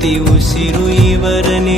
ಪ್ರತಿ ಉಸಿರು ಇವರನೆ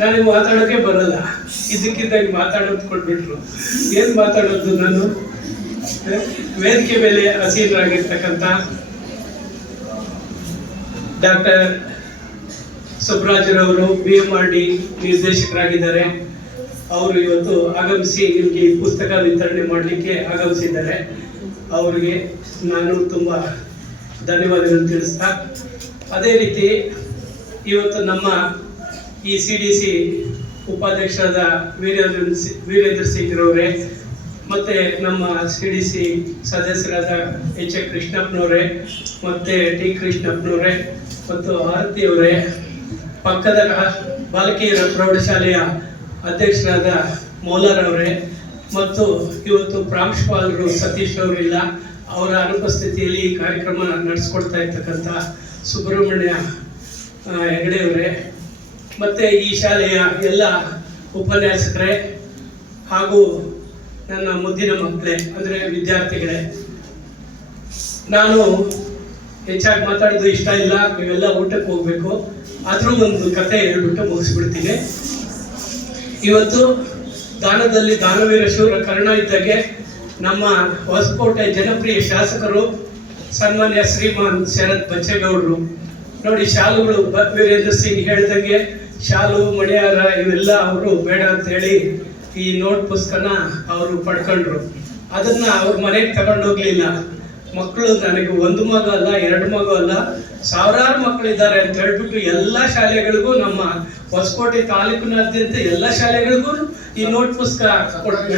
ನನಗೆ ಮಾತಾಡೋಕೆ ಬರಲ್ಲ. ಇದಕ್ಕಿದ್ದಾಗ ಮಾತಾಡೋದು ಕೊಟ್ಬಿಟ್ರು. ಏನ್ ಮಾತಾಡೋದು ನಾನು? ವೇದಿಕೆ ಮೇಲೆ ಹಸೀನರಾಗಿರ್ತಕ್ಕಂಥ ಡಾಕ್ಟರ್ ಸುಬ್ರಾಜರವರು ಬಿ ಎಂ ಆರ್ ಡಿ ನಿರ್ದೇಶಕರಾಗಿದ್ದಾರೆ. ಅವರು ಇವತ್ತು ಆಗಮಿಸಿ ನಿಮಗೆ ಪುಸ್ತಕ ವಿತರಣೆ ಮಾಡಲಿಕ್ಕೆ ಆಗಮಿಸಿದ್ದಾರೆ. ಅವರಿಗೆ ನಾನು ತುಂಬ ಧನ್ಯವಾದಗಳನ್ನು ತಿಳಿಸ್ತಾ. ಅದೇ ರೀತಿ ಇವತ್ತು ನಮ್ಮ ಈ ಸಿ ಡಿ ಸಿ ಉಪಾಧ್ಯಕ್ಷರಾದ ವೀರೇಂದ್ರ ವೀರೇಂದ್ರ ಸಿಂಗ್ರವರೇ ಮತ್ತೆ ನಮ್ಮ ಸಿ ಡಿ ಸಿ ಸದಸ್ಯರಾದ ಎಚ್ ಎ ಕೃಷ್ಣಪ್ಪನವರೇ ಮತ್ತೆ ಟಿ ಕೃಷ್ಣಪ್ಪನವರೇ ಮತ್ತು ಆರತಿ ಅವರೇ ಪಕ್ಕದ ಬಾಲಕಿಯರ ಪ್ರೌಢಶಾಲೆಯ ಅಧ್ಯಕ್ಷರಾದ ಮೌಲಾರವರೇ ಮತ್ತು ಇವತ್ತು ಪ್ರಾಂಶುಪಾಲರು ಸತೀಶ್ ಅವರಿಲ್ಲ ಅವರ ಅನುಪಸ್ಥಿತಿಯಲ್ಲಿ ಈ ಕಾರ್ಯಕ್ರಮ ನಡೆಸ್ಕೊಡ್ತಾ ಇರ್ತಕ್ಕಂಥ ಸುಬ್ರಹ್ಮಣ್ಯ ಆ, ಹೆಗಡೆ ಅವರೇ ಮತ್ತೆ ಈ ಶಾಲೆಯ ಎಲ್ಲ ಉಪನ್ಯಾಸಕರೇ ಹಾಗೂ ನನ್ನ ಮುದ್ದಿನ ಮಕ್ಕಳೇ, ಅಂದರೆ ವಿದ್ಯಾರ್ಥಿಗಳೇ, ನಾನು ಹೆಚ್ಚಾಗಿ ಮಾತಾಡೋದು ಇಷ್ಟ ಇಲ್ಲ, ನೀವೆಲ್ಲ ಊಟಕ್ಕೆ ಹೋಗ್ಬೇಕು. ಆದರೂ ಒಂದು ಕತೆ ಹೇಳ್ಬಿಟ್ಟು ಮುಗಿಸ್ಬಿಡ್ತೀನಿ. ಇವತ್ತು ದಾನದಲ್ಲಿ ದಾನವೀರ ಶಿವರ ಕರ್ಣ ಇದ್ದಾಗೆ ನಮ್ಮ ಹೊಸಕೋಟೆ ಜನಪ್ರಿಯ ಶಾಸಕರು ಸನ್ಮಾನ್ಯ ಶ್ರೀಮಾನ್ ಶರತ್ ಬಚ್ಚೇಗೌಡರು. ನೋಡಿ, ಶಾಲುಗಳು ವೀರೇಂದ್ರ ಸಿಂಗ್ ಹೇಳ್ದಂಗೆ ಶಾಲು ಮಣಿಯಾರ ಇವೆಲ್ಲ ಅವರು ಬೇಡ ಅಂತ ಹೇಳಿ ಈ ನೋಟ್ ಪುಸ್ತಕನ ಅವರು ಪಡ್ಕೊಂಡ್ರು. ಅದನ್ನ ಅವ್ರ ಮನೆಗೆ ತಗೊಂಡು ಹೋಗ್ಲಿಲ್ಲ. ಮಕ್ಕಳು ನನಗೆ ಒಂದು ಮಗು ಅಲ್ಲ, ಎರಡು ಮಗು ಅಲ್ಲ, ಸಾವಿರಾರು ಮಕ್ಕಳಿದ್ದಾರೆ ಅಂತ ಹೇಳ್ಬಿಟ್ಟು ಎಲ್ಲ ಶಾಲೆಗಳಿಗೂ ನಮ್ಮ ಹೊಸಕೋಟೆ ತಾಲೂಕಿನಾದ್ಯಂತ ಎಲ್ಲ ಶಾಲೆಗಳಿಗೂ ಈ ನೋಟ್ ಪುಸ್ತಕ ಕೊಟ್ಟು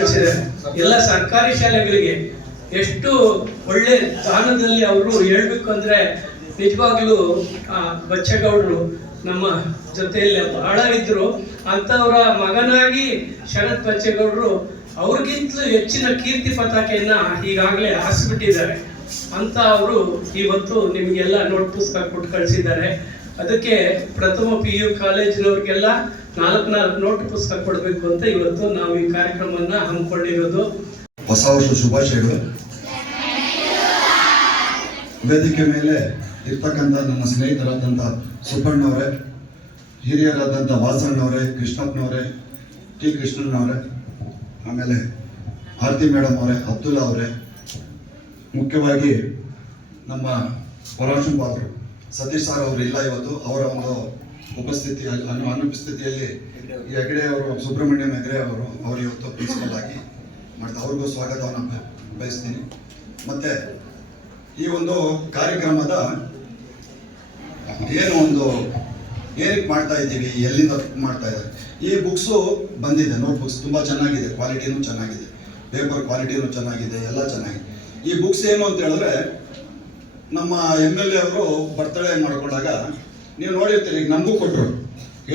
ಎಲ್ಲ ಸರ್ಕಾರಿ ಶಾಲೆಗಳಿಗೆ ಎಷ್ಟು ಒಳ್ಳೆ ಸ್ಥಾನದಲ್ಲಿ ಅವರು ಹೇಳ್ಬೇಕು ಅಂದ್ರೆ ನಿಜವಾಗ್ಲೂ ಬಚ್ಚೇಗೌಡರು ನಮ್ಮ ಜೊತೆಯಲ್ಲಿ ಬಹಳ ಇದ್ರು. ಅಂತವರ ಮಗನಾಗಿ ಶರತ್ ಬಚ್ಚೇಗೌಡರು ಅವ್ರಿಗಿಂತಲೂ ಹೆಚ್ಚಿನ ಕೀರ್ತಿ ಪತಾಕೆಯನ್ನ ಈಗಾಗಲೇ ಹಾರಿಸ್ಬಿಟ್ಟಿದ್ದಾರೆ. ಅಂತ ಅವರು ಇವತ್ತು ನಿಮಗೆಲ್ಲ ನೋಟ್ ಪುಸ್ತಕ ಕೊಟ್ಟು ಕಳಿಸಿದ್ದಾರೆ. ಅದಕ್ಕೆ ಪ್ರಥಮ ಪಿ ಯು ಕಾಲೇಜಿನವ್ರಿಗೆಲ್ಲ ನಾಲ್ಕು ನಾಲ್ಕು ನೋಟ್ ಪುಸ್ತಕ ಕೊಡಬೇಕು ಅಂತ ಇವತ್ತು ನಾವು ಈ ಕಾರ್ಯಕ್ರಮವನ್ನ ಹಮ್ಮಿಕೊಂಡಿರೋದು. ಹೊಸ ವರ್ಷ ಶುಭಾಶಯಗಳು. ವೇದಿಕೆ ಮೇಲೆ ಇರ್ತಕ್ಕಂಥ ನನ್ನ ಸ್ನೇಹಿತರಾದಂಥ ಸುಬ್ಬಣ್ಣವರೇ, ಹಿರಿಯರಾದಂಥ ವಾಸಣ್ಣವರೇ, ಕೃಷ್ಣಪ್ಪನವರೇ, ಟಿ ಕೃಷ್ಣನವರೇ ಆಮೇಲೆ ಆರತಿ ಮೇಡಮ್ ಅವರೇ, ಅಬ್ದುಲ್ಲಾ ಅವರೇ, ಮುಖ್ಯವಾಗಿ ನಮ್ಮ ಪರಾಶುಪಾದರು ಸತೀಶ್ ಸರ್ ಅವರು ಇಲ್ಲ ಇವತ್ತು, ಅವರ ಒಂದು ಉಪಸ್ಥಿತಿ ಅನು, ಅನುಪಸ್ಥಿತಿಯಲ್ಲಿ ಹೆಗಡೆ ಅವರು, ಸುಬ್ರಹ್ಮಣ್ಯಂ ಹೆಗಡೆ ಅವರು ಅವರು ಇವತ್ತು ಪ್ರಿನ್ಸಿಪಲ್ ಆಗಿ ಮಾಡ್ತಾ ಅವ್ರಿಗೂ ಸ್ವಾಗತವನ್ನು ಬಯಸ್ತೀನಿ. ಮತ್ತು ಈ ಒಂದು ಕಾರ್ಯಕ್ರಮದ ಏನು ಒಂದು ಏನಕ್ಕೆ ಮಾಡ್ತಾ ಇದ್ದೀವಿ, ಎಲ್ಲಿಂದ ಮಾಡ್ತಾ ಇದ್ದಾರೆ? ಈ ಬುಕ್ಸು ಬಂದಿದೆ ನೋಟ್ ಬುಕ್ಸ್ ತುಂಬ ಚೆನ್ನಾಗಿದೆ ಕ್ವಾಲಿಟಿನೂ ಚೆನ್ನಾಗಿದೆ ಪೇಪರ್ ಕ್ವಾಲಿಟಿನೂ ಚೆನ್ನಾಗಿದೆ, ಎಲ್ಲ ಚೆನ್ನಾಗಿದೆ. ಈ ಬುಕ್ಸ್ ಏನು ಅಂತ ಹೇಳಿದ್ರೆ, ನಮ್ಮ ಎಂ ಎಲ್ ಎ ಅವರು ಬರ್ತಡೇ ಮಾಡ್ಕೊಂಡಾಗ, ನೀವು ನೋಡಿರ್ತೀರಿ ನಮಗೂ ಕೊಟ್ಟರು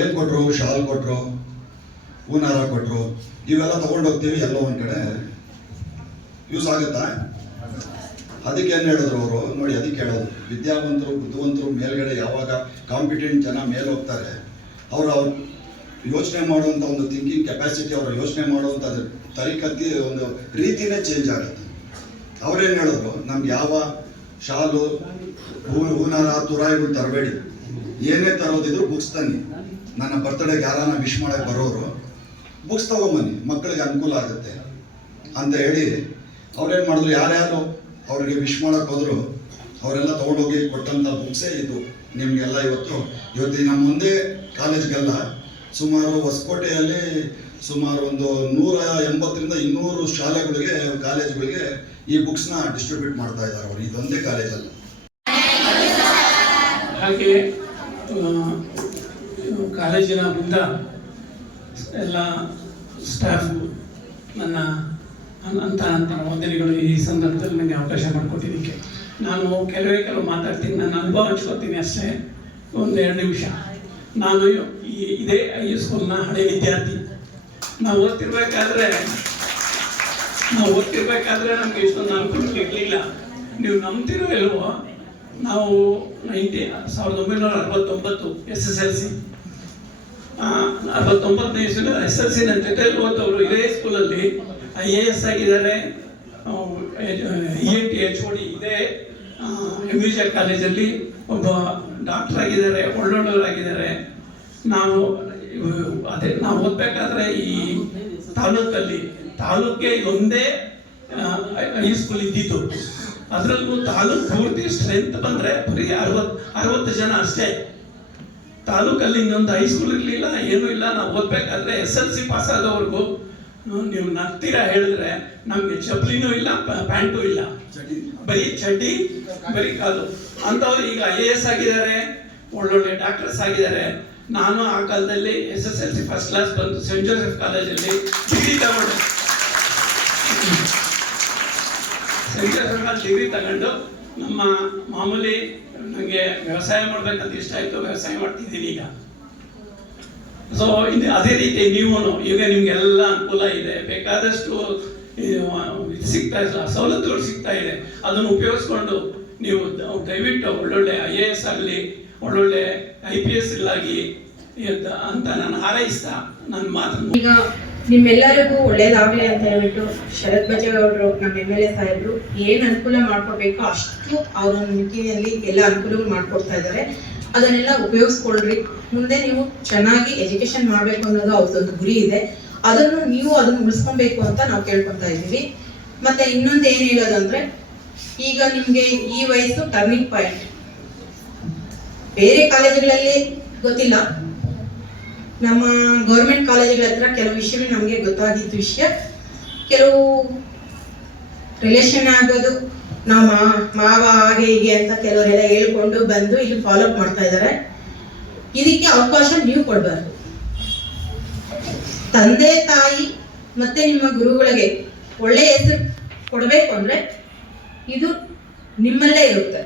ಏನು ಕೊಟ್ಟರು ಶಾಲ್ ಕೊಟ್ಟರು ಹೂನಾರ ಕೊಟ್ಟರು ಇವೆಲ್ಲ ತೊಗೊಂಡೋಗ್ತೀವಿ ಎಲ್ಲೋ ಒಂದು ಕಡೆ. ಯೂಸ್ ಆಗುತ್ತಾ? ಅದಕ್ಕೆ ಏನು ಹೇಳಿದ್ರು ಅವರು? ನೋಡಿ, ಅದಕ್ಕೆ ಹೇಳೋದು. ವಿದ್ಯಾವಂತರು, ಬುದ್ಧಿವಂತರು ಮೇಲ್ಗಡೆ ಯಾವಾಗ ಕಾಂಪಿಟೆಂಟ್ ಜನ ಮೇಲೆ ಹೋಗ್ತಾರೆ, ಅವರು ಅವ್ರು ಯೋಚನೆ ಮಾಡುವಂಥ ಒಂದು ಥಿಂಕಿಂಗ್ ಕೆಪಾಸಿಟಿ ಅವರು ಯೋಚನೆ ಮಾಡುವಂಥ ತರಿಕತ್ತಿ, ಒಂದು ರೀತಿನೇ ಚೇಂಜ್ ಆಗುತ್ತೆ. ಅವ್ರೇನು ಹೇಳಿದ್ರು? ನಮ್ಗೆ ಯಾವ ಶಾಲು, ಹೂ, ಹೂನಾರ, ತುರಾಯಿಗಳು ತರಬೇಡಿ. ಏನೇ ತರೋದಿದ್ರು ಬುಕ್ಸ್ ತನ್ನಿ. ನನ್ನ ಬರ್ತಡೆಗೆ ಯಾರನ್ನ ವಿಶ್ ಮಾಡಕ್ಕೆ ಬರೋರು ಬುಕ್ಸ್ ತಗೊಂಬನ್ನಿ. ಮಕ್ಕಳಿಗೆ ಅನುಕೂಲ ಆಗುತ್ತೆ. ಅಂತ ಹೇಳಿ ಅವ್ರೇನು ಮಾಡಿದ್ರು? ಯಾರ್ಯಾರು ಅವ್ರಿಗೆ ವಿಶ್ ಮಾಡೋಕೆ ಹೋದ್ರು ಅವರೆಲ್ಲ ತೊಗೊಂಡೋಗಿ ಕೊಟ್ಟಂಥ ಬುಕ್ಸೇ ಇದು. ನಿಮಗೆಲ್ಲ ಇವತ್ತು ಇವತ್ತು ನಮ್ಮ ಮುಂದೆ ಕಾಲೇಜ್ಗೆಲ್ಲ ಸುಮಾರು ಹೊಸಕೋಟೆಯಲ್ಲಿ ಸುಮಾರು ಒಂದು ನೂರ ಎಂಬತ್ತರಿಂದ ಇನ್ನೂರು ಶಾಲೆಗಳಿಗೆ, ಕಾಲೇಜ್ಗಳಿಗೆ ಈ ಬುಕ್ಸ್ನ ಡಿಸ್ಟ್ರಿಬ್ಯೂಟ್ ಮಾಡ್ತಾ ಇದ್ದಾರೆ ಅವರು. ಇದೊಂದೇ ಕಾಲೇಜಲ್ಲ ಹಾಗೆ ಕಾಲೇಜಿನ ಮುಂದ ಎಲ್ಲ ಸ್ಟಾಫ್ ನನ್ನ ಅಂತ ಅಂತ ವಂದನೆಗಳು ಈ ಸಂದರ್ಭದಲ್ಲಿ ನನಗೆ ಅವಕಾಶ ಮಾಡಿಕೊಟ್ಟಿದ್ದಕ್ಕೆ. ನಾನು ಕೆಲವೇ ಕೆಲವು ಮಾತಾಡ್ತೀನಿ ನನ್ನ ಅನುಭವ ಹಂಚ್ಕೊತೀನಿ ಅಷ್ಟೇ. ಒಂದು ಎರಡು ನಿಮಿಷ. ನಾನು ಈ- ಇದೇ ಐ ಸ್ಕೂಲ್ನ ಹಳೆ ವಿದ್ಯಾರ್ಥಿ. ನಾವು ಓದ್ತಿರ್ಬೇಕಾದ್ರೆ ನಾವು ಓದ್ತಿರ್ಬೇಕಾದ್ರೆ ನಮಗೆ ಇಷ್ಟೊಂದು ಅನುಕೂಲ ಇರಲಿಲ್ಲ. ನೀವು ನಂಬ್ತಿರೋ ಇಲ್ವೋ, ನಾವು ನೈನ್ಟಿ, ಸಾವಿರದ ಒಂಬೈನೂರ ಅರವತ್ತೊಂಬತ್ತು ಎಸ್ ಎಸ್ ಎಲ್ ಸಿ. ಅರವತ್ತೊಂಬತ್ತನೇ ಇಸ್ವಿನ ಎಸ್ ಎಲ್ ಸಿ ನನ್ನ ಜೊತೆಯಲ್ಲಿ ಓದೋರು ಇದೇ ಸ್ಕೂಲಲ್ಲಿ ಐ ಎ ಎಸ್ ಆಗಿದ್ದಾರೆ. E N T H O D ಇದೆ. ಎಂ ಜೆ ಕಾಲೇಜಲ್ಲಿ ಒಬ್ಬ ಡಾಕ್ಟರ್ ಆಗಿದ್ದಾರೆ ಒಳ್ಳೊಳ್ಳೆಯವರಾಗಿದ್ದಾರೆ ನಾವು, ಅದೇ, ನಾವು ಓದಬೇಕಾದ್ರೆ ಈ ತಾಲೂಕಲ್ಲಿ, ತಾಲೂಕೆ ಒಂದೇ ಹೈ ಸ್ಕೂಲ್ ಇದ್ದಿದ್ದು. ಅದರಲ್ಲೂ ತಾಲೂಕು ಪೂರ್ತಿ ಸ್ಟ್ರೆಂತ್ ಬಂದರೆ ಬರೀ ಅರವತ್ತು ಅರವತ್ತು ಜನ ಅಷ್ಟೇ. ತಾಲೂಕಲ್ಲಿ ಇನ್ನೊಂದು ಹೈಸ್ಕೂಲ್ ಇರಲಿಲ್ಲ, ಏನೂ ಇಲ್ಲ. ನಾವು ಓದಬೇಕಾದ್ರೆ ಎಸ್ ಎಲ್ ಸಿ ಪಾಸ್ ಆಗೋವರೆಗೂ ನೀವು ನಗ್ತೀರ ಹೇಳಿದ್ರೆ ನಮಗೆ ಚಪ್ಪಲಿನೂ ಇಲ್ಲ ಪ್ಯಾಂಟು ಇಲ್ಲ. ಬರೀ ಚಡ್ಡಿ ಬರೀ ಕಾಲು. ಅಂಥವ್ರು ಈಗ ಐ ಎ ಎಸ್ ಆಗಿದ್ದಾರೆ ಒಳ್ಳೊಳ್ಳೆ ಡಾಕ್ಟರ್ಸ್ ಆಗಿದ್ದಾರೆ. ನಾನು ಆ ಕಾಲದಲ್ಲಿ S S L C first class ಬಂದು ಸೆಂಟ್ ಜೋಸೆಫ್ ಕಾಲೇಜಲ್ಲಿ ಡಿಗ್ರಿ ತಗೊಂಡು. ಸೆಂಟ್ ಜೋಸೆಫಲ್ಲಿ ಡಿಗ್ರಿ ತಗೊಂಡು ನಮ್ಮ ಮಾಮೂಲಿ ನನಗೆ ವ್ಯವಸಾಯ ಮಾಡ್ಬೇಕಂತ ಇಷ್ಟ ಆಯಿತು ವ್ಯವಸಾಯ ಮಾಡ್ತಿದ್ದೀನಿ ಈಗ. ಸೊ ಇದು ಅದೇ ರೀತಿ ನೀವು ಈಗ ನಿಮ್ಗೆಲ್ಲ ಅನುಕೂಲ ಇದೆ. ಬೇಕಾದಷ್ಟು ಸಿಗ್ತಾ ಸವಲತ್ತುಗಳು ಸಿಗ್ತಾ ಇದೆ. ಅದನ್ನು ಉಪಯೋಗಿಸ್ಕೊಂಡು ನೀವು ದಯವಿಟ್ಟು ಒಳ್ಳೊಳ್ಳೆ ಐ ಎ ಎಸ್ ಆಗಲಿ, ಒಳ್ಳೊಳ್ಳೆ ಐ ಪಿ ಎಸ್ ಆಗಿ ಅಂತ ನಾನು ಹಾರೈಸ್ತಾ ನನ್ನ ಮಾತು ಈಗ ನಿಮ್ಮೆಲ್ಲರಿಗೂ ಒಳ್ಳೇದಾಗಲಿ ಅಂತ ಹೇಳ್ಬಿಟ್ಟು ಶರತ್ ಬಚ್ಚೇಗೌಡರು ನಮ್ಮ ಎಂ ಎಲ್ ಎ ಸಾಹೇಬರು ಏನು ಅನುಕೂಲ ಮಾಡ್ಕೋಬೇಕು ಅಷ್ಟು ಅವ್ರ ಮಿತಿಯಲ್ಲಿ ಎಲ್ಲ ಅನುಕೂಲ ಮಾಡ್ಕೊಡ್ತಾ ಇದ್ದಾರೆ. ಅದನ್ನೆಲ್ಲ ಉಪಯೋಗಿಸ್ಕೊಳ್ರಿ. ಮುಂದೆ ನೀವು ಚೆನ್ನಾಗಿ ಎಜುಕೇಶನ್ ಮಾಡಬೇಕು ಅನ್ನೋದು ಅವ್ರದ್ದೊಂದು ಗುರಿ ಇದೆ. ಅದನ್ನು ನೀವು ಅದನ್ನ ಉಳಿಸ್ಕೊಬೇಕು ಅಂತ ನಾವು ಕೇಳ್ಕೊತಾ ಇದ್ದೀವಿ. ಮತ್ತೆ ಇನ್ನೊಂದು ಏನ್ ಹೇಳೋದಂದ್ರೆ, ಈಗ ನಿಮ್ಗೆ ಈ ವಯಸ್ಸು ಟರ್ನಿಂಗ್ ಪಾಯಿಂಟ್ ಬೇರೆ ಕಾಲೇಜುಗಳಲ್ಲಿ ಗೊತ್ತಿಲ್ಲ. ನಮ್ಮ ಗೌರ್ಮೆಂಟ್ ಕಾಲೇಜುಗಳ ಹತ್ರ ಕೆಲವು ವಿಷಯಗಳು ನಮಗೆ ಗೊತ್ತಾಗಿದ್ದ ವಿಷಯ. ಕೆಲವು ರಿಲೇಷನ್ ಆಗೋದು ನಾವು ಮಾ ಮಾವ ಹಾಗೆ ಹೀಗೆ ಅಂತ ಕೆಲವರೆಲ್ಲ ಹೇಳ್ಕೊಂಡು ಬಂದು ಇಲ್ಲಿ ಫಾಲೋ ಅಪ್ ಮಾಡ್ತಾ ಇದ್ದಾರೆ. ಇದಕ್ಕೆ ಅವಕಾಶ ನೀವು ಕೊಡಬಾರ್ದು. ತಂದೆ, ತಾಯಿ ಮತ್ತೆ ನಿಮ್ಮ ಗುರುಗಳಿಗೆ ಒಳ್ಳೆಯ ಹೆಸರು ಕೊಡಬೇಕು ಅಂದ್ರೆ ಇದು ನಿಮ್ಮಲ್ಲೇ ಇರುತ್ತೆ.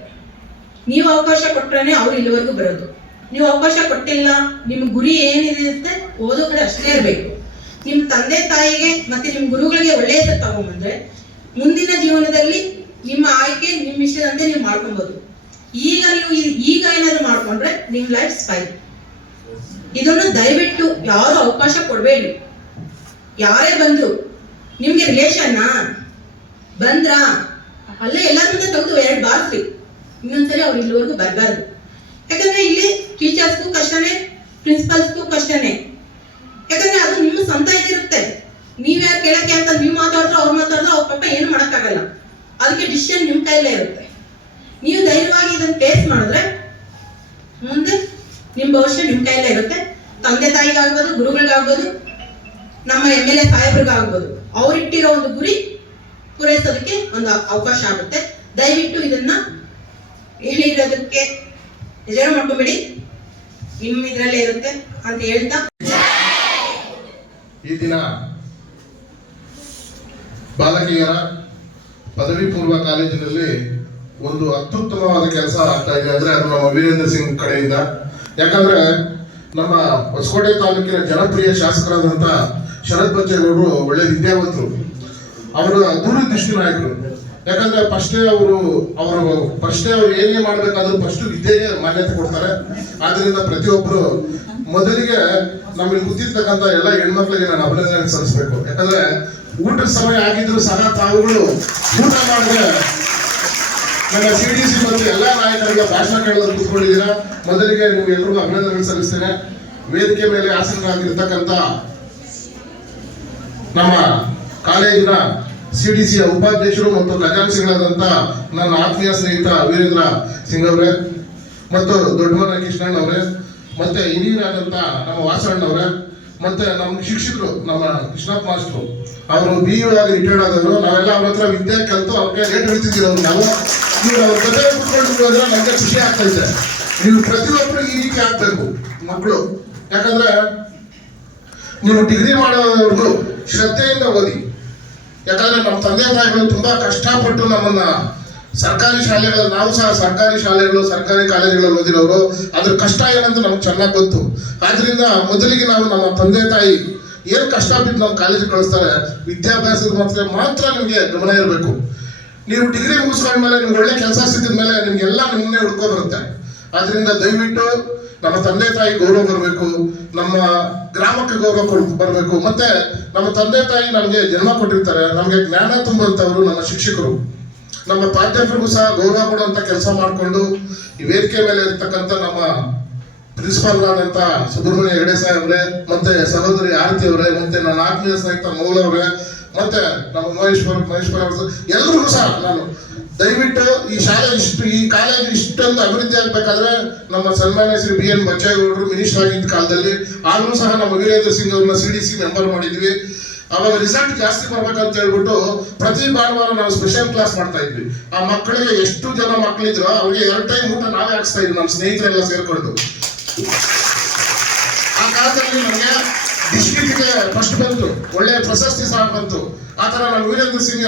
ನೀವು ಅವಕಾಶ ಕೊಟ್ರೇನೆ ಅವ್ರು ಇಲ್ಲಿವರೆಗೂ ಬರೋದು. ನೀವು ಅವಕಾಶ ಕೊಟ್ಟಿಲ್ಲ, ನಿಮ್ಮ ಗುರಿ ಏನಿರುತ್ತೆ ಓದೋ ಕಡೆ ಅಷ್ಟೇ ಇರಬೇಕು. ನಿಮ್ಮ ತಂದೆ, ತಾಯಿಗೆ ಮತ್ತೆ ನಿಮ್ಮ ಗುರುಗಳಿಗೆ ಒಳ್ಳೆಯ ಹೆಸರು ತಗೊಂಬಂದ್ರೆ ಮುಂದಿನ ಜೀವನದಲ್ಲಿ ನಿಮ್ಮ ಆಯ್ಕೆ, ನಿಮ್ಮ ಇಷ್ಟದಂತೆ ನೀವು ಮಾಡ್ಕೊಬೋದು. ಈಗ ನೀವು ಈಗ ಏನಾದ್ರು ಮಾಡ್ಕೊಂಡ್ರೆ ನಿಮ್ಮ ಲೈಫ್ ಸ್ಪೈಲ್ ಇದನ್ನು ದಯವಿಟ್ಟು ಯಾರು ಅವಕಾಶ ಕೊಡಬೇಡಿ ಯಾರೇ ಬಂದ್ರು ನಿಮ್ಗೆ ರಿಲೇಷನ್ನಾ ಬಂದ್ರಾ? ಅಲ್ಲೇ ಎಲ್ಲರ ಮುಂದೆ ತೆಗೆದು ಎರಡು ಬಾರ್ಸ್ರಿ ಇನ್ನೊಂದ್ಸರಿ ಅವ್ರು ಇಲ್ಲಿವರೆಗೂ ಬರಬಾರ್ದು. ಯಾಕಂದ್ರೆ ಇಲ್ಲಿ ಟೀಚರ್ಸ್ಗೂ ಕಷ್ಟನೇ ಪ್ರಿನ್ಸಿಪಲ್ಸ್ಗೂ ಕಷ್ಟನೇ. ಯಾಕಂದ್ರೆ ಅದು ನಿಮ್ಮ ಸ್ವಂತ ಇದಿರುತ್ತೆ. ನೀವ್ಯಾರು ಕೇಳಕ್ಕೆ ಅಂತ ನೀವು ಮಾತಾಡಿದ್ರೆ, ಅವ್ರು ಮಾತಾಡಿದ್ರೆ, ಅವ್ರ ಪಾಪ ಏನು ಮಾಡೋಕ್ಕಾಗಲ್ಲ. ಅದಕ್ಕೆ ಡಿಸಿಷನ್ ನಿಮ್ಮ ಕೈಲೇ ಇರುತ್ತೆ. ನೀವು ಧೈರ್ಯವಾಗಿ ಇದನ್ನ ಫೇಸ್ ಮಾಡಿದ್ರೆ ಮುಂದೆ ನಿಮ್ಮ ಭವಿಷ್ಯ ನಿಮ್ಮ ಕೈಲೇ ಇರುತ್ತೆ. ತಂದೆ ತಾಯಿಗಾಗ್ಬೋದು, ಗುರುಗಳಿಗಾಗ್ಬೋದು, ನಮ್ಮ ಎಂ ಎಲ್ ಎ ಸಾಹೇಬ್ರಿಗಾಗ್ಬೋದು, ಅವ್ರಿಟ್ಟಿರೋ ಒಂದು ಗುರಿ ಪೂರೈಸೋದಕ್ಕೆ ಒಂದು ಅವಕಾಶ ಆಗುತ್ತೆ. ದಯವಿಟ್ಟು ಇದನ್ನ ಹೇಳಿರೋದಕ್ಕೆ ನಿಜ ಮಾಡ್ಕೊಬೇಡಿ. ನಿಮ್ಮ ಇದರಲ್ಲೇ ಇರುತ್ತೆ ಅಂತ ಹೇಳ್ತಾ. ಈ ದಿನ ಬಾಲಕಿಯರ ಪದವಿ ಪೂರ್ವ ಕಾಲೇಜಿನಲ್ಲಿ ಒಂದು ಅತ್ಯುತ್ತಮವಾದ ಕೆಲಸ ಆಗ್ತಾ ಇದೆ ಅಂದ್ರೆ ಅದು ನಮ್ಮ ವೀರೇಂದ್ರ ಸಿಂಗ್ ಕಡೆಯಿಂದ. ಯಾಕಂದ್ರೆ ನಮ್ಮ ಹೊಸಕೋಟೆ ತಾಲೂಕಿನ ಜನಪ್ರಿಯ ಶಾಸಕರಾದಂತ ಶರತ್ ಬಚ್ಚೇಗೌಡರು ಒಳ್ಳೆ ವಿದ್ಯಾವಂತರು. ಅವರು ದೂರದೃಷ್ಟಿ ನಾಯಕರು. ಯಾಕಂದ್ರೆ ಫಸ್ಟೇ ಅವರು ಅವರು ಫಸ್ಟೇ ಅವ್ರು ಏನೇ ಮಾಡ್ಬೇಕಾದ್ರೂ ಫಸ್ಟ್ ವಿದ್ಯೆಗೆ ಮಾನ್ಯತೆ ಕೊಡ್ತಾರೆ. ಆದ್ರಿಂದ ಪ್ರತಿಯೊಬ್ಬರು ಮೊದಲಿಗೆ ನಮಗೆ ಗೊತ್ತಿರ್ತಕ್ಕಂಥ ಎಲ್ಲ ಹೆಣ್ಮಕ್ಳಿಗೆ ನಾನು ಅಭಿನಂದನೆ ಸಲ್ಲಿಸ್ಬೇಕು. ಯಾಕಂದ್ರೆ ಊಟದ ಸಮಯ ಆಗಿದ್ರು ಸಹ ತಾವುಗಳು ಊಟ ಮಾಡಿದ್ರೆ ನನ್ನ ಸಿ ಡಿ ಸಿ ಮತ್ತು ಎಲ್ಲ ನಾಯಕರಿಗೆ ಭಾಷಣ ಕೇಳಲು ಕೂತ್ಕೊಂಡಿದ್ದೀರಾ? ಮೊದಲಿಗೆ ನೀವು ಎಲ್ರಿಗೂ ಅಭಿನಂದನೆ ಸಲ್ಲಿಸ್ತೇನೆ. ವೇದಿಕೆ ಮೇಲೆ ಆಸೀನರಾಗಿರ್ತಕ್ಕಂಥ ನಮ್ಮ ಕಾಲೇಜಿನ ಸಿ ಡಿ ಸಿಯ ಉಪಾಧ್ಯಕ್ಷರು ಮತ್ತು ಖಜಾಂಶಿಗಳಾದಂಥ ನನ್ನ ಆತ್ಮೀಯ ಸ್ನೇಹಿತ ವೀರೇಂದ್ರ ಸಿಂಗ್ ಅವರೇ, ಮತ್ತು ದೊಡ್ಡಮನ ಕೃಷ್ಣಣ್ಣ ಅವರೇ ಮತ್ತೆ ಹಿರಿಯರಾದಂಥ ನಮ್ಮ ವಾಸಣ್ಣ ಅವರೇ ಮತ್ತೆ ನಮ್ಮ ಶಿಕ್ಷಕರು, ನಮ್ಮ ಕೃಷ್ಣಪ್ಪ ಮಾಸ್ಟ್ರು, ಅವರು ಬಿ ಯು ಆಗಿ ರಿಟೈರ್ಡ್ ಆದವರು, ನಾವೆಲ್ಲ ಅವ್ರ ಹತ್ರ ವಿದ್ಯೆ ಕಲಿತು ಅವ್ರಿಗೆ ಲೇಟ್ ಹಿಡಿತಿದ್ದೀವಿ ಅವ್ರು ನಾವು. ನೀವು ಅವ್ರ ಜೊತೆ ಕುತ್ಕೊಂಡಿದ್ರು ನನಗೆ ಖುಷಿ ಆಗ್ತಾ ಇದೆ. ನೀವು ಪ್ರತಿಯೊಬ್ಬರು ಈ ರೀತಿ ಆಗ್ಬೇಕು ಮಕ್ಕಳು ಯಾಕಂದ್ರೆ ನೀವು ಡಿಗ್ರಿ ಮಾಡೋವರೆಗೂ ಶ್ರದ್ಧೆಯಿಂದ ಓದಿ. ಯಾಕಂದ್ರೆ ನಮ್ಮ ತಂದೆ ತಾಯಿಗಳು ತುಂಬಾ ಕಷ್ಟಪಟ್ಟು ನಮ್ಮನ್ನ ಸರ್ಕಾರಿ ಶಾಲೆಗಳು ನಾವು ಸಹ ಸರ್ಕಾರಿ ಶಾಲೆಗಳು, ಸರ್ಕಾರಿ ಕಾಲೇಜುಗಳಲ್ಲಿ ಓದಿರೋರು, ಅದ್ರ ಕಷ್ಟ ಏನಂತ ನಮ್ಗೆ ಚೆನ್ನಾಗಿ ಗೊತ್ತು. ಆದ್ರಿಂದ ಮೊದಲಿಗೆ ನಾವು ನಮ್ಮ ತಂದೆ ತಾಯಿ ಏನು ಕಷ್ಟ ಬಿಟ್ಟು ನಾವು ಕಾಲೇಜಿಗೆ ಕಳಿಸ್ತಾರೆ, ವಿದ್ಯಾಭ್ಯಾಸದ ಮಾತ್ರ ಮಾತ್ರ ನಿಮಗೆ ಗಮನ ಇರಬೇಕು. ನೀವು ಡಿಗ್ರಿ ಮುಗಿಸ್ಕೊಂಡ್ಮೇಲೆ ನಿಮ್ಗೆ ಒಳ್ಳೆ ಕೆಲಸ ಸಿಕ್ಕಿದ ಮೇಲೆ ನಿಮ್ಗೆಲ್ಲ ನಿಮ್ಮನ್ನೇ ಹುಡ್ಕೋ ಬರುತ್ತೆ. ಆದ್ರಿಂದ ದಯವಿಟ್ಟು ನಮ್ಮ ತಂದೆ ತಾಯಿ ಗೌರವ ಬರಬೇಕು ನಮ್ಮ ಗ್ರಾಮಕ್ಕೆ ಗೌರವ ಕೊಡ್ ಬರಬೇಕು ಮತ್ತೆ ನಮ್ಮ ತಂದೆ ತಾಯಿ ನಮಗೆ ಜನ್ಮ ಕೊಟ್ಟಿರ್ತಾರೆ, ನಮಗೆ ಜ್ಞಾನ ತುಂಬುವಂಥವ್ರು ನಮ್ಮ ಶಿಕ್ಷಕರು. ನಮ್ಮ ಪ್ರಾಧ್ಯಾಪಕರಿಗೂ ಸಹ ಗೌರವ ಕೊಡುವಂತ ಕೆಲಸ ಮಾಡಿಕೊಂಡು ಈ ವೇದಿಕೆ ಮೇಲೆ ಇರತಕ್ಕಂತ ನಮ್ಮ ಪ್ರಿನ್ಸಿಪಾಲ್ ಆದಂತ ಸುಬ್ರಹ್ಮಣ್ಯ ಹೆಗಡೆ ಸಾಹೇಬ್ರೆ, ಮತ್ತೆ ಸಹೋದರಿ ಆರತಿ ಅವರೇ, ಮತ್ತೆ ನನ್ನ ಆತ್ಮೀಯ ಸ್ನೇಹಿತ ಮೌಲ ಅವರೇ, ಮತ್ತೆ ನಮ್ಮ ಮಹೇಶ್ವರ್ ಮಹೇಶ್ವರ ಅವರು ಎಲ್ರಿಗೂ ಸಹ ನಾನು ದಯವಿಟ್ಟು ಈ ಶಾಲೆ ಇಷ್ಟು, ಈ ಕಾಲೇಜು ಇಷ್ಟೊಂದು ಅಭಿವೃದ್ಧಿ ಆಗ್ಬೇಕಾದ್ರೆ ನಮ್ಮ ಸನ್ಮಾನ್ಯ ಶ್ರೀ ಬಿ ಎನ್ ಬಚ್ಚೇಗೌಡರು ಮಿನಿಸ್ಟರ್ ಆಗಿದ್ದ ಕಾಲದಲ್ಲಿ ಆಗಲೂ ಸಹ ನಮ್ಮ ವೀರೇಂದ್ರ ಸಿಂಗ್ ಅವ್ರನ್ನ ಸಿ ಡಿ ಸಿ ಮೆಂಬರ್ ಮಾಡಿದ್ವಿ. ಅವಾಗ ರಿಸಲ್ಟ್ ಜಾಸ್ತಿ ಬರ್ಬೇಕಂತ ಹೇಳ್ಬಿಟ್ಟು ಪ್ರತಿ ಭಾನುವಾರ ನಾವು ಸ್ಪೆಷಲ್ ಕ್ಲಾಸ್ ಮಾಡ್ತಾ ಇದ್ವಿ. ಆ ಮಕ್ಕಳಿಗೆ ಎಷ್ಟು ಜನ ಮಕ್ಕಳಿದ್ರು ಅವ್ರಿಗೆ ಎರಡು ಟೈಮ್ ಊಟ ನಾವೇ ಹಾಕ್ಸ್ತಾ ಇದ್ವಿ ನಮ್ಮ ಸ್ನೇಹಿತರೆಲ್ಲ ಸೇರ್ಕೊಂಡು. ಆ ಕಾಲದಲ್ಲಿ ನಮಗೆ ಡಿಸ್ಟ್ರಿಕ್ಟ್ಗೆ ಫಸ್ಟ್ ಬಂತು. ಒಳ್ಳೆ ಪ್ರಶಸ್ತಿ ಸಹ ಬಂತು. ಆ ತರ ನಮ್ಮ ವೀರೇಂದ್ರ ಸಿಂಗ್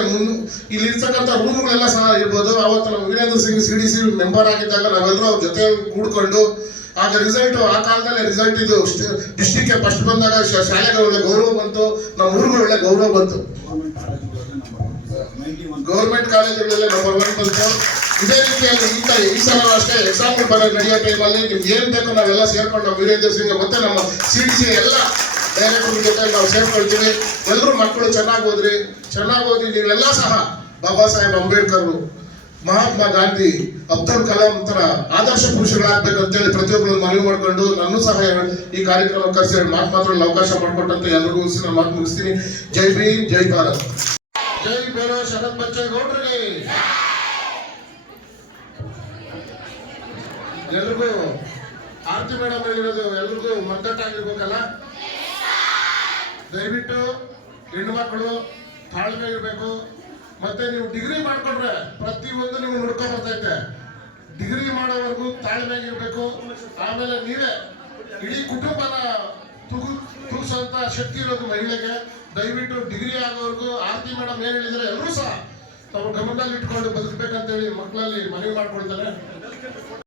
ಇಲ್ಲಿ ಇರ್ತಕ್ಕಂಥ ರೂಮ್ಗಳೆಲ್ಲ ಸಹ ಇರ್ಬೋದು. ಅವತ್ತು ನಮ್ಮ Virendra Singh C D C member ಆಗಿದ್ದಾಗ ನಾವೆಲ್ಲರೂ ಅವ್ರ ಜೊತೆ ಕೂಡ್ಕೊಂಡು ಆಗ ರಿಸಲ್ಟ್ ಆ ಕಾಲದಲ್ಲಿ ರಿಸಲ್ಟ್ ಇದು. ಡಿಸ್ಟಿಕ್ಗೆ ಫಸ್ಟ್ ಬಂದಾಗ ಶ- ಶಾಲೆಗೆ ಒಳ್ಳೆ ಗೌರವ ಬಂತು, ನಮ್ಮ ಊರಿಗೂ ಒಳ್ಳೆ ಗೌರವ ಬಂತು. ಗೌರ್ಮೆಂಟ್ ಕಾಲೇಜುಗಳಲ್ಲಿ ನಂಬರ್ ಒನ್ ಬಂತು. ಇದೇ ರೀತಿಯಲ್ಲಿ ಈ ತ- ಈ ಸಲ ಅಷ್ಟೇ ಎಕ್ಸಾಮ್ ಬರೋ ನಡೆಯೋ ಟೈಮಲ್ಲಿ ನಿಮ್ಗೆ ಏನ್ ಬೇಕು ನಾವೆಲ್ಲ ಸೇರ್ಕೊಂಡು ನಮ್ಮ ವೀರೇಂದ್ರ ಸಿಂಗ್ ಮತ್ತೆ ನಮ್ಮ ಸಿ ಡಿ ಸಿ ಎಲ್ಲ ಡೈರೆಕ್ಟರ್ ಜೊತೆ ನಾವು ಸೇರ್ಕೊಳ್ತೀವಿ. ಎಲ್ಲರೂ ಮಕ್ಕಳು ಚೆನ್ನಾಗಿ ಓದ್ರಿ. ಚೆನ್ನಾಗಿ ಓದಿ, ನೀವೆಲ್ಲ ಸಹ ಬಾಬಾ ಸಾಹೇಬ್ ಅಂಬೇಡ್ಕರ್ ಮಹಾತ್ಮ ಗಾಂಧಿ, ಅಬ್ದುಲ್ ಕಲಾಂ ತರ ಆದರ್ಶ ಪುರುಷಗಳಾಗ್ಬೇಕು ಅಂತೇಳಿ ಪ್ರತಿಯೊಬ್ಬರು ಮನವಿ ಮಾಡ್ಕೊಂಡು ನನ್ನೂ ಸಹ ಈ ಕಾರ್ಯಕ್ರಮ ಕರೆಸಿ ಮಾತು ಮಾತಾಡಲು ಅವಕಾಶ ಮಾಡಿಕೊಟ್ಟಂತ ಎಲ್ಲರಿಗೂ ನಾನು ಮಾತು ಮುಗಿಸ್ತೀನಿ. ಜೈ ಭೀಮ್, ಜೈ ಭಾರತ್. ಜೈ ಬೇರೋ ಶರತ್ ಬಚ್ಚೇಗೌಡ್ರಿಗೆ ಎಲ್ರಿಗೂ ಆರತಿ ಮೇಡಮ್ ಹೇಳಿರೋದು ಎಲ್ರಿಗೂ ಮದ್ದತ್ತಾಗಿರ್ಬೇಕಲ್ಲ ದಯವಿಟ್ಟು ಹೆಣ್ಣು ಮಕ್ಕಳು ತಾಳ್ಮೆ ಇರಬೇಕು. ಮತ್ತೆ ನೀವು ಡಿಗ್ರಿ ಮಾಡ್ಕೊಂಡ್ರೆ ಪ್ರತಿಯೊಂದು ನೀವು ನೋಡ್ಕೊಂಡ್ ಬರ್ತೈತೆ. ಡಿಗ್ರಿ ಮಾಡೋವರೆಗೂ ತಾಳ್ಮೆಗಿರ್ಬೇಕು. ಆಮೇಲೆ ನೀವೇ ಇಡೀ ಕುಟುಂಬನ ತುಗು ತುಗಿಸೋಂತ ಶಕ್ತಿ ಇರೋದು ಮಹಿಳೆಗೆ. ದಯವಿಟ್ಟು ಡಿಗ್ರಿ ಆಗೋವರೆಗೂ ಆರತಿ ಮೇಡಮ್ ಏನು ಹೇಳಿದ್ರೆ ಎಲ್ಲರೂ ಸಹ ತಾವು ಗಮನದಲ್ಲಿ ಇಟ್ಕೊಂಡು ಬದುಕಬೇಕಂತೇಳಿ ಮಕ್ಕಳಲ್ಲಿ ಮನವಿ ಮಾಡ್ಕೊಳ್ತಾರೆ.